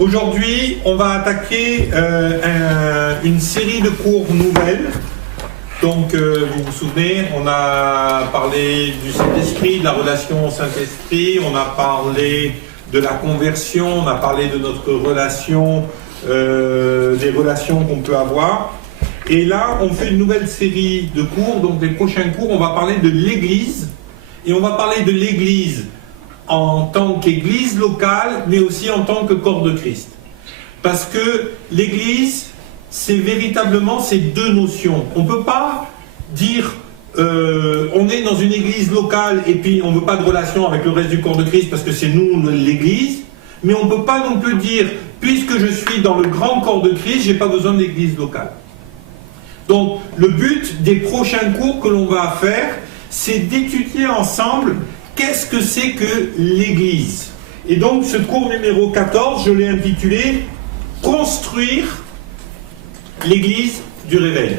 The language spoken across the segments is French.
Aujourd'hui, on va attaquer une série de cours nouvelles. Donc, vous vous souvenez, on a parlé du Saint-Esprit, de la relation au Saint-Esprit, on a parlé de la conversion, on a parlé de notre relation, des relations qu'on peut avoir. Et là, on fait une nouvelle série de cours. Donc, les prochains cours, on va parler de l'Église. Et on va parler de l'Église en tant qu'Église locale, mais aussi en tant que corps de Christ. Parce que l'Église, c'est véritablement ces deux notions. On ne peut pas dire on est dans une Église locale et puis on ne veut pas de relation avec le reste du corps de Christ parce que c'est nous l'Église. Mais on ne peut pas non plus dire puisque je suis dans le grand corps de Christ, je n'ai pas besoin d'Église locale. Donc le but des prochains cours que l'on va faire, c'est d'étudier ensemble qu'est-ce que c'est que l'Église. Et donc ce cours numéro 14, je l'ai intitulé « Construire l'Église du réveil ».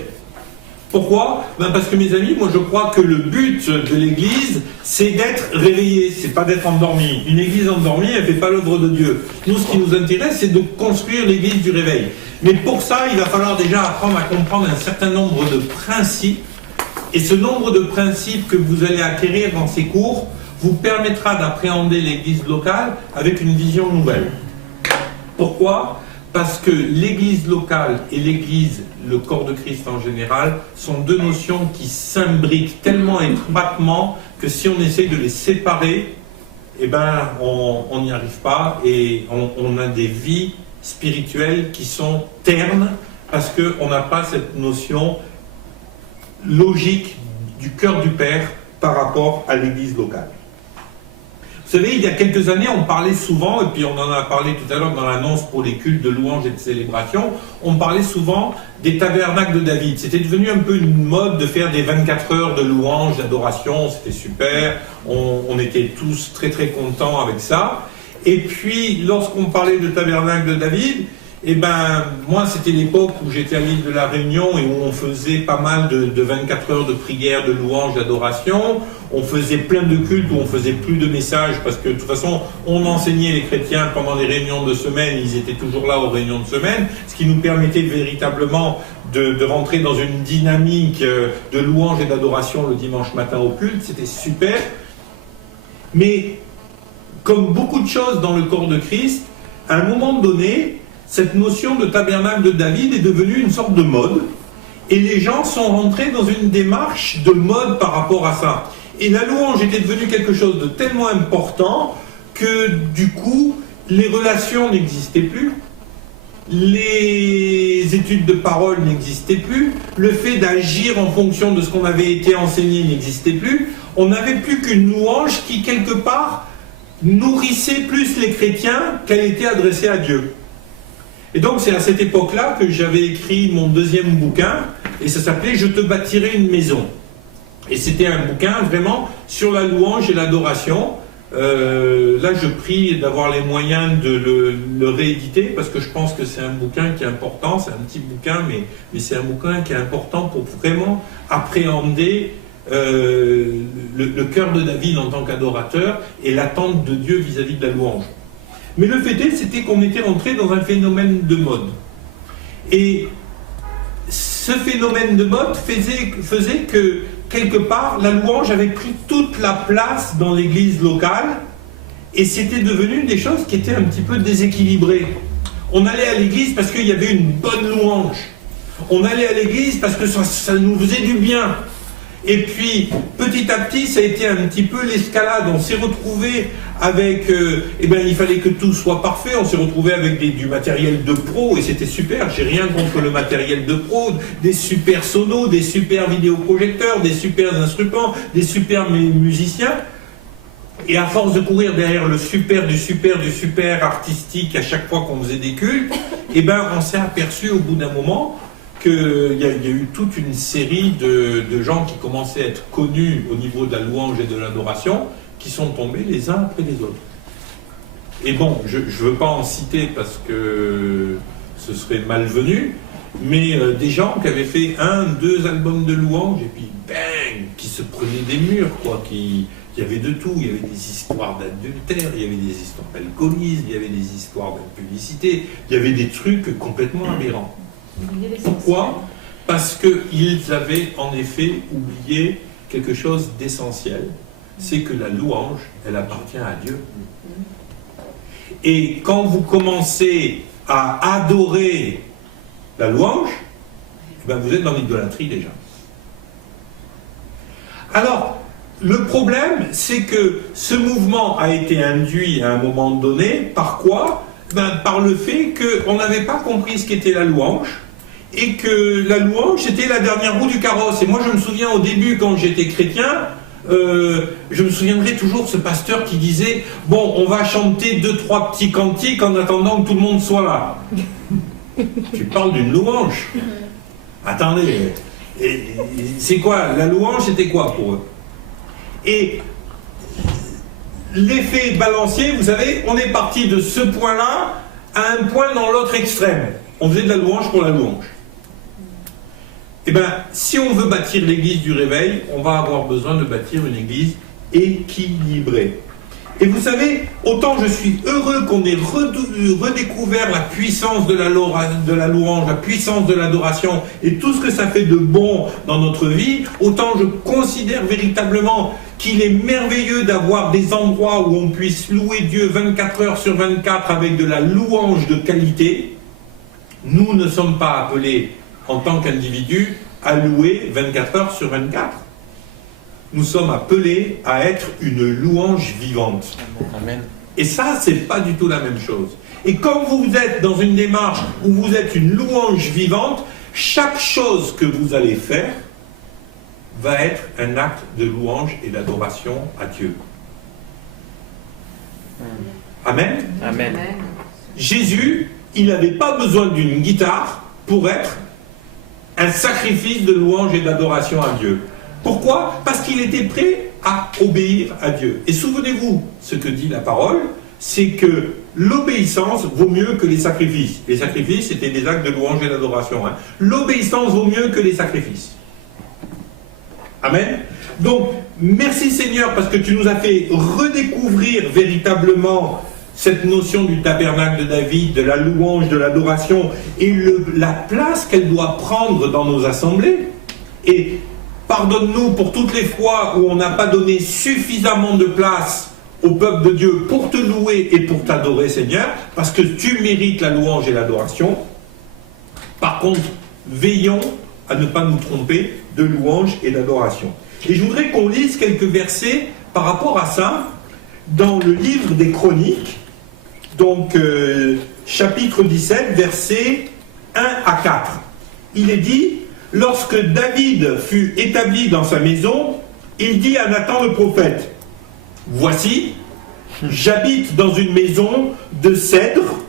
Pourquoi ? Parce que mes amis, moi je crois que le but de l'Église, c'est d'être réveillé, c'est pas d'être endormi. Une Église endormie, elle ne fait pas l'œuvre de Dieu. Nous, ce qui nous intéresse, c'est de construire l'Église du réveil. Mais pour ça, il va falloir déjà apprendre à comprendre un certain nombre de principes. Et ce nombre de principes que vous allez acquérir dans ces cours vous permettra d'appréhender l'Église locale avec une vision nouvelle. Pourquoi ? Parce que l'Église locale et l'Église, le corps de Christ en général, sont deux notions qui s'imbriquent tellement étroitement que si on essaye de les séparer, eh ben, on n'y arrive pas et on a des vies spirituelles qui sont ternes parce qu'on n'a pas cette notion logique du cœur du Père par rapport à l'Église locale. Vous savez, il y a quelques années, on parlait souvent, et puis on en a parlé tout à l'heure dans l'annonce pour les cultes de louange et de célébration, on parlait souvent des tabernacles de David. C'était devenu un peu une mode de faire des 24 heures de louange, d'adoration, c'était super, on était tous très très contents avec ça. Et puis, lorsqu'on parlait de tabernacle de David, eh ben, moi, c'était l'époque où j'étais à l'île de la Réunion et où on faisait pas mal de 24 heures de prière, de louange, d'adoration. On faisait plein de cultes où on faisait plus de messages parce que de toute façon, on enseignait les chrétiens pendant les réunions de semaine. Ils étaient toujours là aux réunions de semaine, ce qui nous permettait véritablement de rentrer dans une dynamique de louange et d'adoration le dimanche matin au culte. C'était super. Mais comme beaucoup de choses dans le corps de Christ, à un moment donné, cette notion de tabernacle de David est devenue une sorte de mode, et les gens sont rentrés dans une démarche de mode par rapport à ça. Et la louange était devenue quelque chose de tellement important que du coup, les relations n'existaient plus, les études de parole n'existaient plus, le fait d'agir en fonction de ce qu'on avait été enseigné n'existait plus. On n'avait plus qu'une louange qui, quelque part, nourrissait plus les chrétiens qu'elle était adressée à Dieu. Et donc c'est à cette époque-là que j'avais écrit mon deuxième bouquin, et ça s'appelait « Je te bâtirai une maison ». Et c'était un bouquin vraiment sur la louange et l'adoration. Là je prie d'avoir les moyens de le rééditer, parce que je pense que c'est un bouquin qui est important, c'est un petit bouquin, mais c'est un bouquin qui est important pour vraiment appréhender le cœur de David en tant qu'adorateur et l'attente de Dieu vis-à-vis de la louange. Mais le fait est, c'était qu'on était rentré dans un phénomène de mode. Et ce phénomène de mode faisait que, quelque part, la louange avait pris toute la place dans l'église locale, et c'était devenu des choses qui étaient un petit peu déséquilibrées. On allait à l'église parce qu'il y avait une bonne louange. On allait à l'église parce que ça nous faisait du bien. Et puis, petit à petit, ça a été un petit peu l'escalade. On s'est retrouvé avec... il fallait que tout soit parfait. On s'est retrouvé avec du matériel de pro, et c'était super. J'ai rien contre le matériel de pro. Des super sonos, des super vidéoprojecteurs, des super instruments, des super musiciens. Et à force de courir derrière le super du super du super artistique à chaque fois qu'on faisait des cultes, on s'est aperçu au bout d'un moment qu'il y a eu toute une série de gens qui commençaient à être connus au niveau de la louange et de l'adoration, qui sont tombés les uns après les autres. Et bon, je ne veux pas en citer parce que ce serait malvenu, mais des gens qui avaient fait 1, 2 albums de louange, et puis bang, qui se prenaient des murs, quoi, qui Il y avait de tout, il y avait des histoires d'adultère, il y avait des histoires d'alcoolisme, il y avait des histoires d'impudicité, il y avait des trucs complètement aberrants. Pourquoi? Parce qu'ils avaient en effet oublié quelque chose d'essentiel, c'est que la louange, elle appartient à Dieu. Et quand vous commencez à adorer la louange, eh ben vous êtes dans l'idolâtrie déjà. Alors, le problème, c'est que ce mouvement a été induit à un moment donné, par quoi? Par le fait qu'on n'avait pas compris ce qu'était la louange, et que la louange, c'était la dernière roue du carrosse. Et moi, je me souviens au début, quand j'étais chrétien, je me souviendrai toujours de ce pasteur qui disait « Bon, on va chanter 2-3 petits cantiques en attendant que tout le monde soit là. » Tu parles d'une louange. Attendez, c'est quoi? La louange, c'était quoi pour eux? Et l'effet balancier, vous savez, on est parti de ce point-là à un point dans l'autre extrême. On faisait de la louange pour la louange. Eh bien, si on veut bâtir l'église du réveil, on va avoir besoin de bâtir une église équilibrée. Et vous savez, autant je suis heureux qu'on ait redécouvert la puissance de la louange, la puissance de l'adoration et tout ce que ça fait de bon dans notre vie, autant je considère véritablement qu'il est merveilleux d'avoir des endroits où on puisse louer Dieu 24 heures sur 24 avec de la louange de qualité. Nous ne sommes pas appelés en tant qu'individus à louer 24 heures sur 24. Nous sommes appelés à être une louange vivante. Amen. Et ça, c'est pas du tout la même chose. Et quand vous êtes dans une démarche où vous êtes une louange vivante, chaque chose que vous allez faire va être un acte de louange et d'adoration à Dieu. Amen. Amen. Jésus, il n'avait pas besoin d'une guitare pour être un sacrifice de louange et d'adoration à Dieu. Pourquoi? Parce qu'il était prêt à obéir à Dieu. Et souvenez-vous, ce que dit la parole, c'est que l'obéissance vaut mieux que les sacrifices. Les sacrifices, c'était des actes de louange et d'adoration. L'obéissance vaut mieux que les sacrifices. Amen. Donc, merci Seigneur, parce que tu nous as fait redécouvrir véritablement cette notion du tabernacle de David, de la louange, de l'adoration, et la place qu'elle doit prendre dans nos assemblées. Et pardonne-nous pour toutes les fois où on n'a pas donné suffisamment de place au peuple de Dieu pour te louer et pour t'adorer, Seigneur, parce que tu mérites la louange et l'adoration. Par contre, veillons à ne pas nous tromper de louange et d'adoration. Et je voudrais qu'on lise quelques versets par rapport à ça dans le livre des Chroniques, donc chapitre 17, versets 1 à 4. Il est dit: lorsque David fut établi dans sa maison, il dit à Nathan le prophète: voici, j'habite dans une maison de cèdre,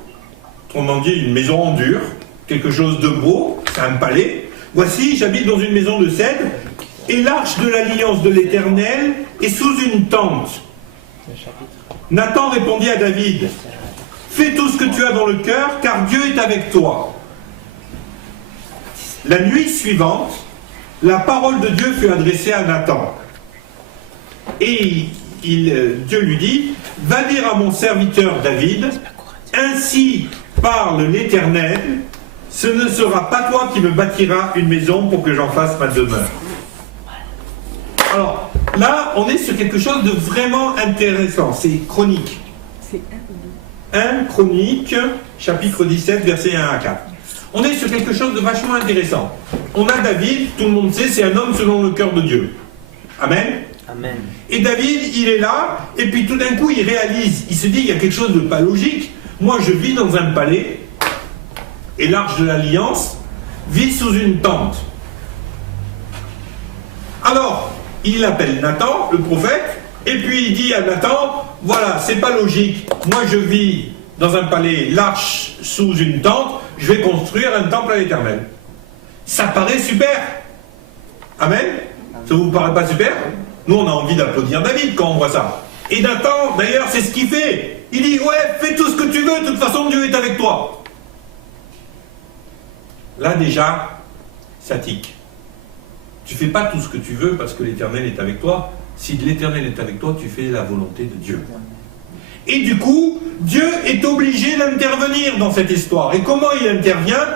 autrement dit une maison en dur, quelque chose de beau, c'est un palais. Voici, j'habite dans une maison de cèdre, et l'arche de l'alliance de l'Éternel est sous une tente. Nathan répondit à David: fais tout ce que tu as dans le cœur, car Dieu est avec toi. La nuit suivante, la parole de Dieu fut adressée à Nathan. Et Dieu lui dit: va dire à mon serviteur David, ainsi parle l'Éternel, ce ne sera pas toi qui me bâtiras une maison pour que j'en fasse ma demeure. Alors, là, on est sur quelque chose de vraiment intéressant, c'est Chronique. C'est 1 Chronique, chapitre 17, versets 1 à 4. On est sur quelque chose de vachement intéressant. On a David, tout le monde sait, c'est un homme selon le cœur de Dieu. Amen. Amen. Et David, il est là, et puis tout d'un coup, il réalise, il se dit, il y a quelque chose de pas logique. Moi, je vis dans un palais, et l'arche de l'Alliance vit sous une tente. Alors, il appelle Nathan, le prophète, et puis il dit à Nathan, voilà, c'est pas logique. Moi, je vis dans un palais, l'arche sous une tente, je vais construire un temple à l'Éternel. Ça paraît super. Amen. Ça vous paraît pas super? Nous, on a envie d'applaudir David quand on voit ça. Et Nathan, d'ailleurs, c'est ce qu'il fait. Il dit, ouais, fais tout ce que tu veux, de toute façon, Dieu est avec toi. Là, déjà, ça tique. Tu fais pas tout ce que tu veux parce que l'Éternel est avec toi. Si l'Éternel est avec toi, tu fais la volonté de Dieu. Et du coup, Dieu est obligé d'intervenir dans cette histoire. Et comment il intervient?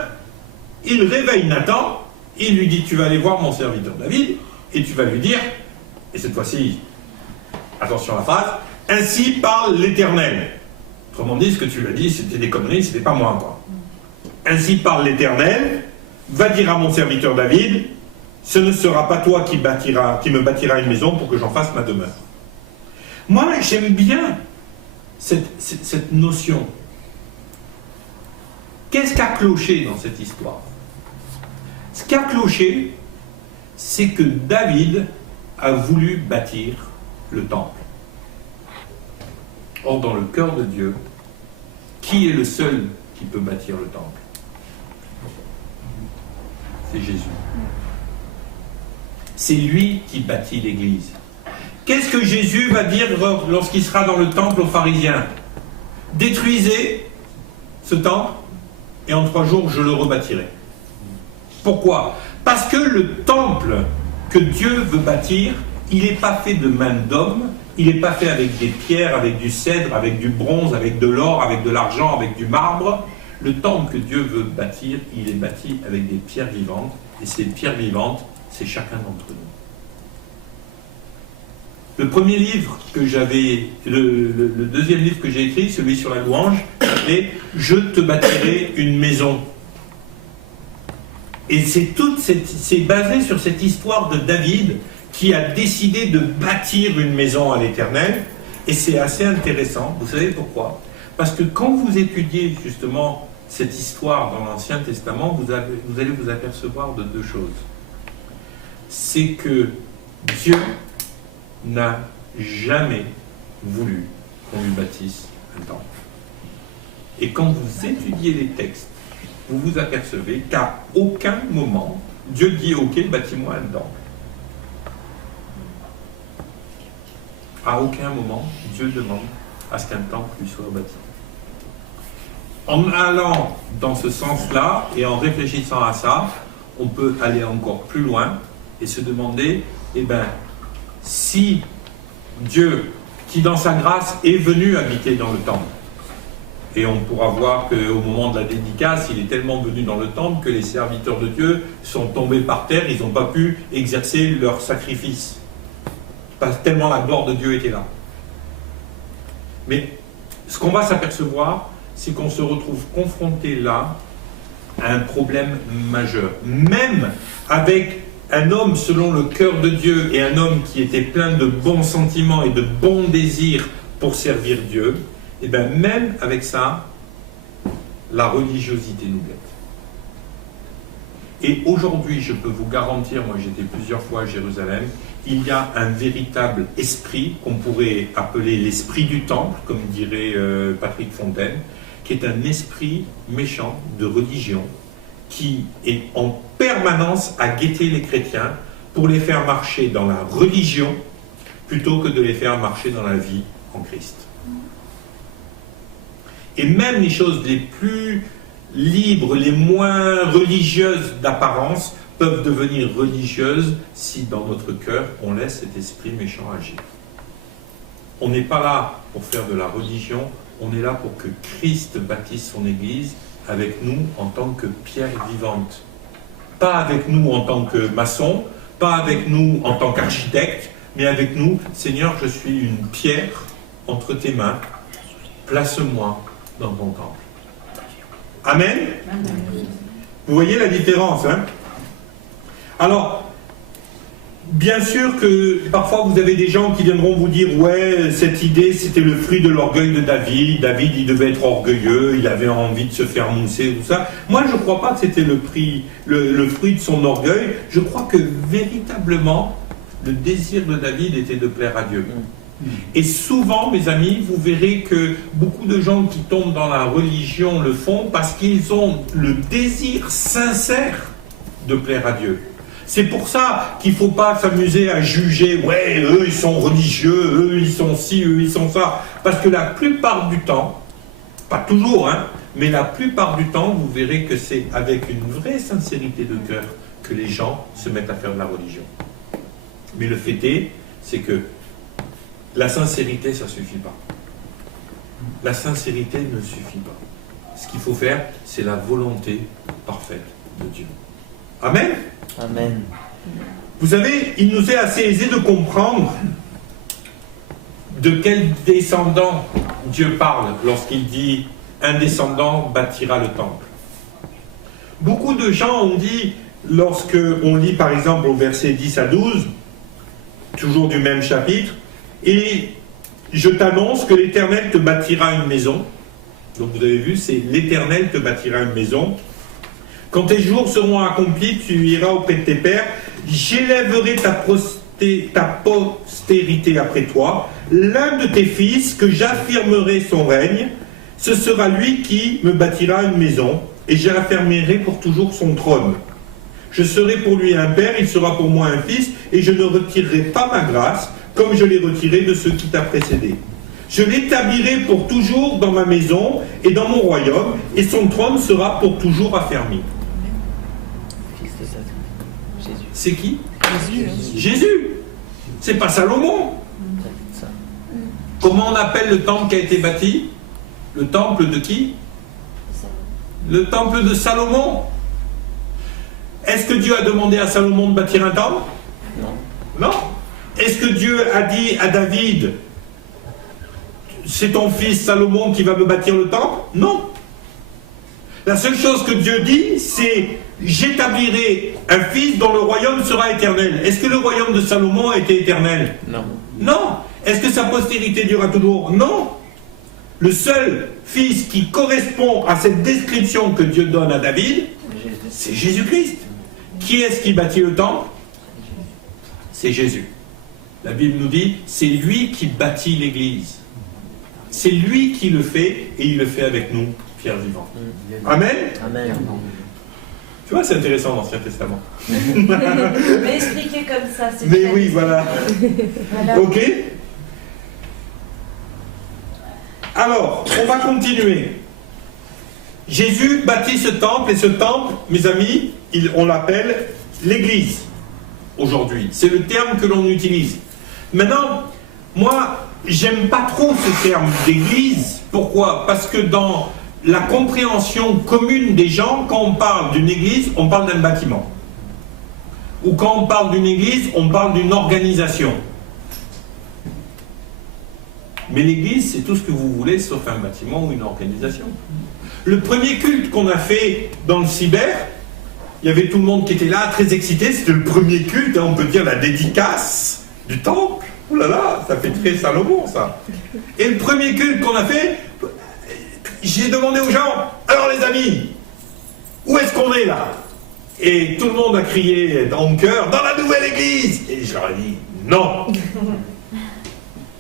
Il réveille Nathan, il lui dit, tu vas aller voir mon serviteur David, et tu vas lui dire, et cette fois-ci, attention à la phrase, ainsi parle l'Éternel. Autrement dit, ce que tu lui as dit, c'était des conneries, c'était pas moi, quoi. Ainsi parle l'Éternel, va dire à mon serviteur David, ce ne sera pas toi qui me bâtira une maison pour que j'en fasse ma demeure. Moi, j'aime bien cette notion. Qu'est-ce qui a cloché dans cette histoire? Ce qui a cloché, c'est que David a voulu bâtir le temple. Or, dans le cœur de Dieu, qui est le seul qui peut bâtir le temple? C'est Jésus. C'est lui qui bâtit l'Église. Qu'est-ce que Jésus va dire lorsqu'il sera dans le temple aux pharisiens? Détruisez ce temple et en 3 jours je le rebâtirai. Pourquoi? Parce que le temple que Dieu veut bâtir, il n'est pas fait de main d'homme, il n'est pas fait avec des pierres, avec du cèdre, avec du bronze, avec de l'or, avec de l'argent, avec du marbre. Le temple que Dieu veut bâtir, il est bâti avec des pierres vivantes, et ces pierres vivantes, c'est chacun d'entre nous. Le premier livre que j'avais, le deuxième livre que j'ai écrit, celui sur la louange, s'appelait « Je te bâtirai une maison ». Et c'est basé sur cette histoire de David qui a décidé de bâtir une maison à l'Éternel. Et c'est assez intéressant. Vous savez pourquoi? Parce que quand vous étudiez justement cette histoire dans l'Ancien Testament, vous allez vous apercevoir de 2 choses. C'est que Dieu n'a jamais voulu qu'on lui bâtisse un temple. Et quand vous étudiez les textes, vous vous apercevez qu'à aucun moment, Dieu dit « Ok, bâtis-moi un temple ». À aucun moment, Dieu demande à ce qu'un temple lui soit bâti. En allant dans ce sens-là et en réfléchissant à ça, on peut aller encore plus loin et se demander, si Dieu, qui dans sa grâce est venu habiter dans le temple, et on pourra voir qu'au moment de la dédicace, il est tellement venu dans le temple que les serviteurs de Dieu sont tombés par terre, ils n'ont pas pu exercer leur sacrifice. Parce que tellement la gloire de Dieu était là. Mais ce qu'on va s'apercevoir, c'est qu'on se retrouve confronté là à un problème majeur. Même avec un homme selon le cœur de Dieu et un homme qui était plein de bons sentiments et de bons désirs pour servir Dieu, et bien même avec ça, la religiosité nous guette. Et aujourd'hui, je peux vous garantir, moi j'étais plusieurs fois à Jérusalem, il y a un véritable esprit qu'on pourrait appeler l'esprit du temple, comme dirait Patrick Fontaine, qui est un esprit méchant de religion, qui est en permanence à guetter les chrétiens pour les faire marcher dans la religion plutôt que de les faire marcher dans la vie en Christ. Et même les choses les plus libres, les moins religieuses d'apparence, peuvent devenir religieuses si dans notre cœur on laisse cet esprit méchant agir. On n'est pas là pour faire de la religion, on est là pour que Christ bâtisse son Église avec nous en tant que pierre vivante. Pas avec nous en tant que maçon, pas avec nous en tant qu'architecte, mais avec nous, Seigneur, je suis une pierre entre tes mains, place-moi dans ton temple. Amen. Vous voyez la différence, hein? Alors, bien sûr que parfois vous avez des gens qui viendront vous dire « Ouais, cette idée, c'était le fruit de l'orgueil de David. David, il devait être orgueilleux, il avait envie de se faire mousser, tout ça. » Moi, je ne crois pas que c'était le fruit de son orgueil. Je crois que véritablement, le désir de David était de plaire à Dieu. Et souvent, mes amis, vous verrez que beaucoup de gens qui tombent dans la religion le font parce qu'ils ont le désir sincère de plaire à Dieu. C'est pour ça qu'il ne faut pas s'amuser à juger, ouais, eux ils sont religieux, eux ils sont ci, eux ils sont ça. Parce que la plupart du temps, pas toujours, hein, mais la plupart du temps, vous verrez que c'est avec une vraie sincérité de cœur que les gens se mettent à faire de la religion. Mais le fait est, c'est que la sincérité, ça ne suffit pas. La sincérité ne suffit pas. Ce qu'il faut faire, c'est la volonté parfaite de Dieu. Amen. Amen. Vous savez, il nous est assez aisé de comprendre de quel descendant Dieu parle lorsqu'il dit « un descendant bâtira le temple ». Beaucoup de gens ont dit, lorsque on lit par exemple au verset 10 à 12, toujours du même chapitre, « Et je t'annonce que l'Éternel te bâtira une maison ». Donc vous avez vu, c'est « l'Éternel te bâtira une maison ». Quand tes jours seront accomplis, tu iras auprès de tes pères. J'élèverai ta postérité après toi. L'un de tes fils, que j'affirmerai son règne, ce sera lui qui me bâtira une maison, et j'affermirai pour toujours son trône. Je serai pour lui un père, il sera pour moi un fils, et je ne retirerai pas ma grâce, comme je l'ai retirée de ceux qui t'a précédé. Je l'établirai pour toujours dans ma maison et dans mon royaume, et son trône sera pour toujours affermi. C'est qui? Jésus. C'est pas Salomon. Comment on appelle le temple qui a été bâti? Le temple de qui? Le temple de Salomon. Est-ce que Dieu a demandé à Salomon de bâtir un temple? Non. Est-ce que Dieu a dit à David, c'est ton fils Salomon qui va me bâtir le temple? Non. La seule chose que Dieu dit, c'est j'établirai un fils dont le royaume sera éternel. Est-ce que le royaume de Salomon a été éternel? Non. Non. Est-ce que sa postérité durera toujours? Non. Le seul fils qui correspond à cette description que Dieu donne à David, c'est Jésus-Christ. Qui est-ce qui bâtit le temple? C'est Jésus. La Bible nous dit, c'est lui qui bâtit l'Église. C'est lui qui le fait, et il le fait avec nous, pierre vivante. Amen. Amen. Tu vois, c'est intéressant l'Ancien Testament. Mais expliquer comme ça, c'est... Mais oui, voilà. Ok. Alors, on va continuer. Jésus bâtit ce temple, et ce temple, mes amis, on l'appelle l'Église, aujourd'hui. C'est le terme que l'on utilise. Maintenant, moi, j'aime pas trop ce terme d'Église. Pourquoi? Parce que dans la compréhension commune des gens, quand on parle d'une église, on parle d'un bâtiment. Ou quand on parle d'une église, on parle d'une organisation. Mais l'église, c'est tout ce que vous voulez, sauf un bâtiment ou une organisation. Le premier culte qu'on a fait dans le cyber, il y avait tout le monde qui était là, très excité, c'était le premier culte, on peut dire la dédicace du temple. Ouh là là, ça fait très Salomon, ça. Et le premier culte qu'on a fait, j'ai demandé aux gens, alors les amis, où est-ce qu'on est là? Et tout le monde a crié dans le cœur, dans la nouvelle église. Et je leur ai dit, non.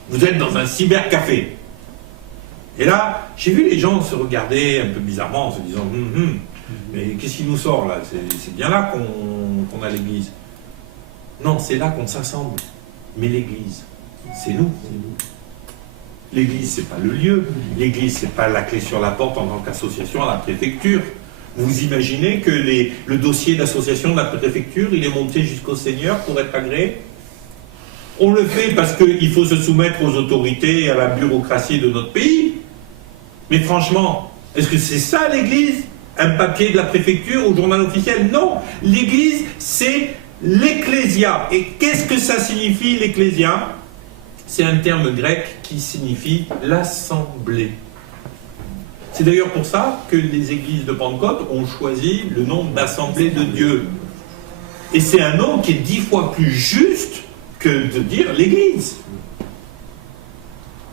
Vous êtes dans un cybercafé. Et là, j'ai vu les gens se regarder un peu bizarrement en se disant, mais qu'est-ce qui nous sort là? C'est bien là qu'on a l'église. Non, c'est là qu'on s'assemble. Mais l'église, c'est nous. L'église, c'est pas le lieu. L'église, c'est pas la clé sur la porte en tant qu'association à la préfecture. Vous imaginez que le dossier d'association de la préfecture, il est monté jusqu'au Seigneur pour être agréé? On le fait parce qu'il faut se soumettre aux autorités et à la bureaucratie de notre pays. Mais franchement, est-ce que c'est ça l'église? Un papier de la préfecture au journal officiel? Non. L'église, c'est l'ecclésia. Et qu'est-ce que ça signifie l'ecclésia? C'est un terme grec qui signifie l'assemblée. C'est d'ailleurs pour ça que les églises de Pentecôte ont choisi le nom d'Assemblée de Dieu. Et c'est un nom qui est 10 fois plus juste que de dire l'église.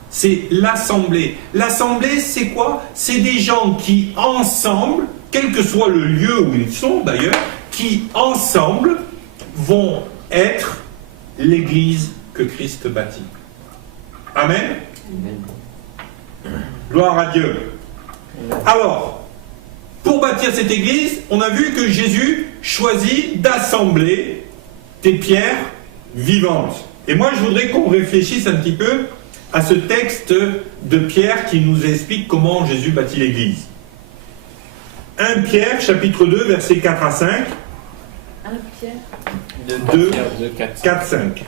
C'est l'assemblée. L'assemblée, c'est quoi? C'est des gens qui, ensemble, quel que soit le lieu où ils sont d'ailleurs, qui, ensemble, vont être l'église que Christ bâtit. Amen. Gloire à Dieu. Alors, pour bâtir cette église, on a vu que Jésus choisit d'assembler des pierres vivantes. Et moi, je voudrais qu'on réfléchisse un petit peu à ce texte de Pierre qui nous explique comment Jésus bâtit l'église. 1 Pierre, chapitre 2, versets 4 à 5. 1 Pierre 2, 4, 5.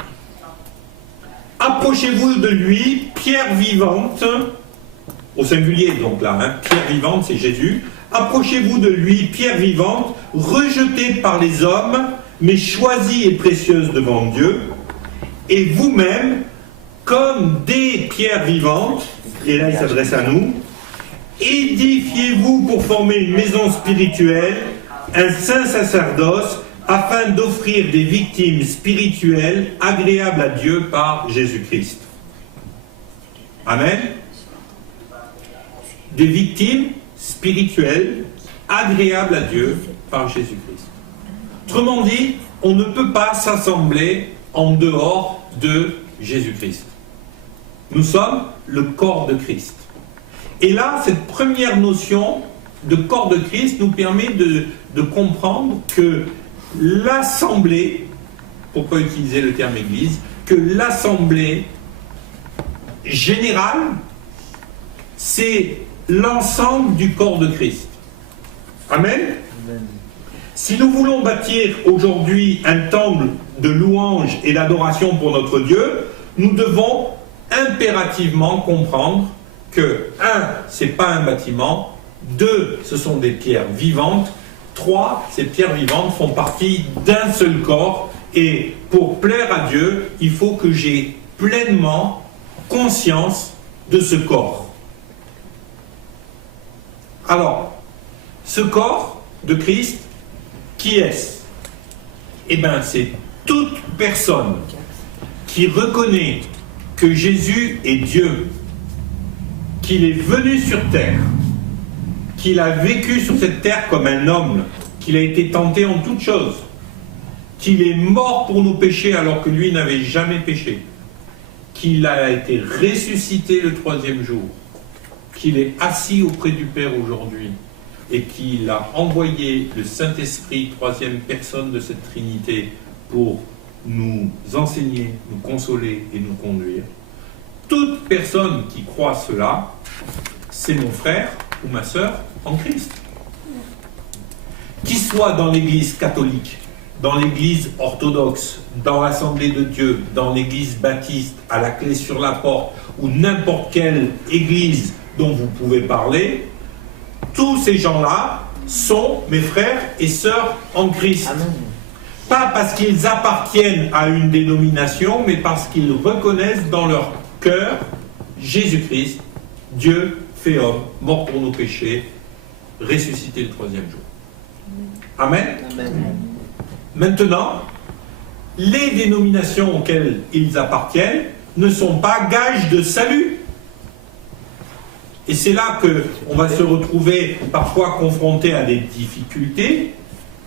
approchez-vous de lui, pierre vivante, au singulier donc là, hein, pierre vivante c'est Jésus, approchez-vous de lui, pierre vivante, rejetée par les hommes, mais choisie et précieuse devant Dieu, et vous-même, comme des pierres vivantes, et là il s'adresse à nous, édifiez-vous pour former une maison spirituelle, un saint sacerdoce, afin d'offrir des victimes spirituelles agréables à Dieu par Jésus-Christ. Amen. Des victimes spirituelles agréables à Dieu par Jésus-Christ. Autrement dit, on ne peut pas s'assembler en dehors de Jésus-Christ. Nous sommes le corps de Christ. Et là, cette première notion de corps de Christ nous permet de comprendre que l'assemblée, pourquoi utiliser le terme église, que l'assemblée générale, c'est l'ensemble du corps de Christ. Amen. Amen. Si nous voulons bâtir aujourd'hui un temple de louange et d'adoration pour notre Dieu, nous devons impérativement comprendre que 1, c'est pas un bâtiment, 2, ce sont des pierres vivantes, 3, ces pierres vivantes font partie d'un seul corps, et pour plaire à Dieu, il faut que j'ai pleinement conscience de ce corps. Alors, ce corps de Christ, qui est-ce? Eh bien, c'est toute personne qui reconnaît que Jésus est Dieu, qu'il est venu sur terre, qu'il a vécu sur cette terre comme un homme, qu'il a été tenté en toutes choses, qu'il est mort pour nos péchés alors que lui n'avait jamais péché, qu'il a été ressuscité le 3e jour, qu'il est assis auprès du Père aujourd'hui et qu'il a envoyé le Saint-Esprit, 3e personne de cette Trinité, pour nous enseigner, nous consoler et nous conduire. Toute personne qui croit cela, c'est mon frère ou ma sœur en Christ. Qu'il soit dans l'Église catholique, dans l'Église orthodoxe, dans l'Assemblée de Dieu, dans l'Église baptiste, à la clé sur la porte, ou n'importe quelle Église dont vous pouvez parler, tous ces gens-là sont mes frères et sœurs en Christ. Amen. Pas parce qu'ils appartiennent à une dénomination, mais parce qu'ils reconnaissent dans leur cœur Jésus-Christ, Dieu fait homme, mort pour nos péchés, ressuscité le 3e jour. Amen. Amen. Maintenant, les dénominations auxquelles ils appartiennent ne sont pas gages de salut. Et c'est là qu'on va se retrouver parfois confronté à des difficultés.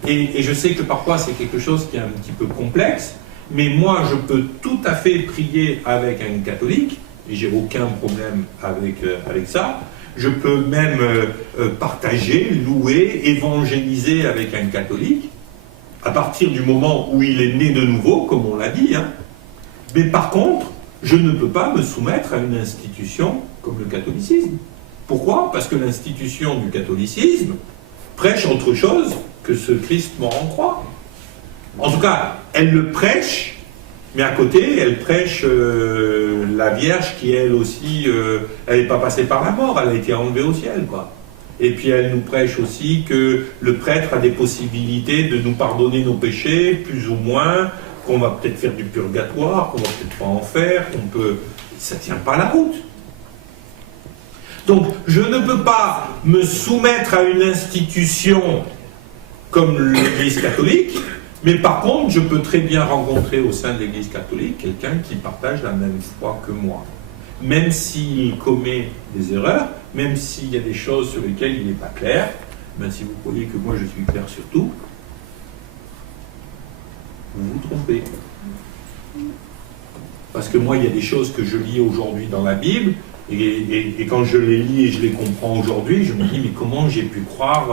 Et je sais que parfois c'est quelque chose qui est un petit peu complexe, mais moi je peux tout à fait prier avec un catholique, et j'ai aucun problème avec ça. Je peux même partager, louer, évangéliser avec un catholique, à partir du moment où il est né de nouveau, comme on l'a dit. Hein. Mais par contre, je ne peux pas me soumettre à une institution comme le catholicisme. Pourquoi? Parce que l'institution du catholicisme prêche autre chose que ce Christ mort en croix. En tout cas, elle le prêche, mais à côté, elle prêche la Vierge qui, elle aussi, elle n'est pas passée par la mort, elle a été enlevée au ciel, quoi. Et puis elle nous prêche aussi que le prêtre a des possibilités de nous pardonner nos péchés, plus ou moins, qu'on va peut-être faire du purgatoire, qu'on va peut-être pas en faire, qu'on peut... Ça ne tient pas la route. Donc, je ne peux pas me soumettre à une institution comme l'Église catholique, mais par contre, je peux très bien rencontrer au sein de l'Église catholique quelqu'un qui partage la même foi que moi. Même s'il commet des erreurs, même s'il y a des choses sur lesquelles il n'est pas clair, même si vous croyez que moi je suis clair sur tout, vous vous trompez. Parce que moi, il y a des choses que je lis aujourd'hui dans la Bible, et quand je les lis et je les comprends aujourd'hui, je me dis, mais comment j'ai pu croire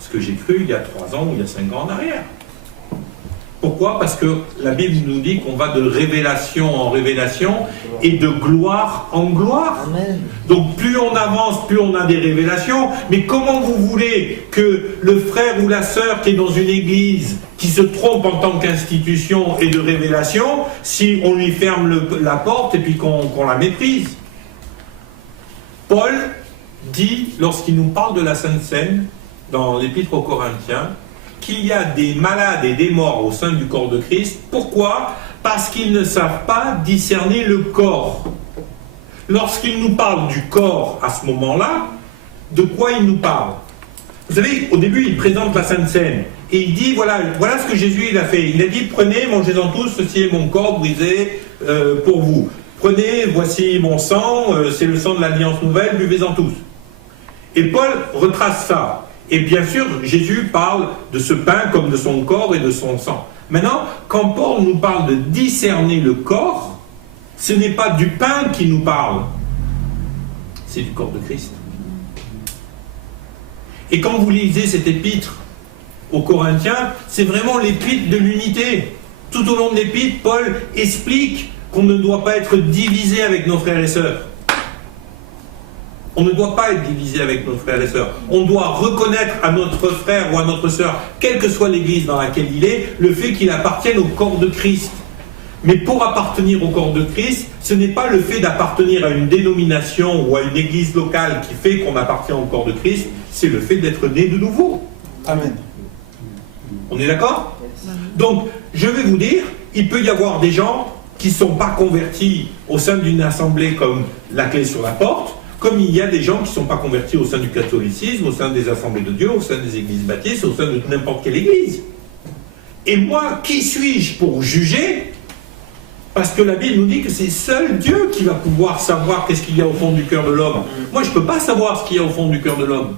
ce que j'ai cru il y a 3 ans ou il y a 5 ans en arrière? Pourquoi? Parce que la Bible nous dit qu'on va de révélation en révélation et de gloire en gloire. Amen. Donc plus on avance, plus on a des révélations. Mais comment vous voulez que le frère ou la sœur qui est dans une église, qui se trompe en tant qu'institution et de révélation, si on lui ferme la porte et puis qu'on la méprise? Paul dit, lorsqu'il nous parle de la Sainte Seine, dans l'Épître aux Corinthiens, qu'il y a des malades et des morts au sein du corps de Christ. Pourquoi? Parce qu'ils ne savent pas discerner le corps. Lorsqu'il nous parle du corps à ce moment-là, de quoi il nous parle? Vous savez, au début, il présente la Sainte Seine et il dit, voilà ce que Jésus il a fait. Il a dit, prenez, mangez-en tous, ceci est mon corps brisé pour vous. Prenez, voici mon sang, c'est le sang de l'Alliance nouvelle, buvez-en tous. Et Paul retrace ça. Et bien sûr, Jésus parle de ce pain comme de son corps et de son sang. Maintenant, quand Paul nous parle de discerner le corps, ce n'est pas du pain qui nous parle, c'est du corps de Christ. Et quand vous lisez cet épître aux Corinthiens, c'est vraiment l'épître de l'unité. Tout au long de l'épître, Paul explique qu'on ne doit pas être divisé avec nos frères et sœurs. On ne doit pas être divisé avec nos frères et sœurs. On doit reconnaître à notre frère ou à notre sœur, quelle que soit l'église dans laquelle il est, le fait qu'il appartienne au corps de Christ. Mais pour appartenir au corps de Christ, ce n'est pas le fait d'appartenir à une dénomination ou à une église locale qui fait qu'on appartient au corps de Christ, c'est le fait d'être né de nouveau. Amen. On est d'accord? Donc, je vais vous dire, il peut y avoir des gens qui ne sont pas convertis au sein d'une assemblée comme la clé sur la porte, comme il y a des gens qui ne sont pas convertis au sein du catholicisme, au sein des assemblées de Dieu, au sein des églises baptistes, au sein de n'importe quelle église. Et moi, qui suis-je pour juger? Parce que la Bible nous dit que c'est seul Dieu qui va pouvoir savoir qu'est-ce qu'il y a au fond du cœur de l'homme. Moi, je ne peux pas savoir ce qu'il y a au fond du cœur de l'homme.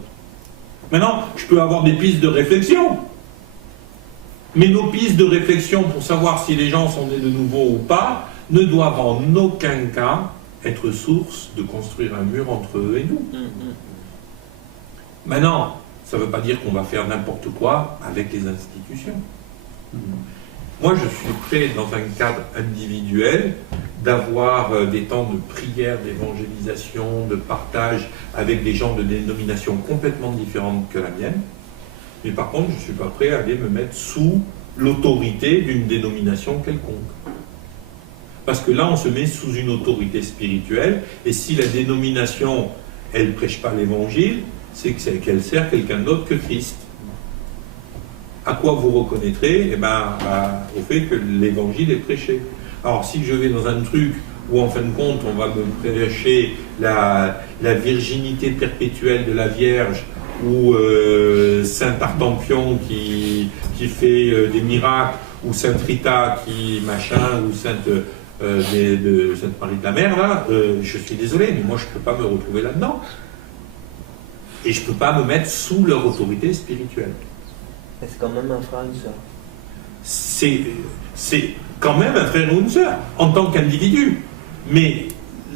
Maintenant, je peux avoir des pistes de réflexion. Mais nos pistes de réflexion pour savoir si les gens sont nés de nouveau ou pas ne doivent en aucun cas être source de construire un mur entre eux et nous. Maintenant, ça ne veut pas dire qu'on va faire n'importe quoi avec les institutions. Moi, je suis prêt, dans un cadre individuel, d'avoir des temps de prière, d'évangélisation, de partage avec des gens de dénominations complètement différentes que la mienne. Mais par contre, je ne suis pas prêt à aller me mettre sous l'autorité d'une dénomination quelconque. Parce que là, on se met sous une autorité spirituelle, et si la dénomination, elle ne prêche pas l'évangile, c'est qu'elle sert quelqu'un d'autre que Christ. À quoi vous reconnaîtrez? Au fait que l'évangile est prêché. Alors, si je vais dans un truc où, en fin de compte, on va me prêcher la virginité perpétuelle de la Vierge, ou Saint Artampion qui fait des miracles, ou Sainte Rita qui machin, ou Sainte Marie de la Mer, là, je suis désolé, mais moi je ne peux pas me retrouver là-dedans. Et je ne peux pas me mettre sous leur autorité spirituelle. C'est quand même un frère et une sœur. C'est quand même un frère ou une sœur, en tant qu'individu. Mais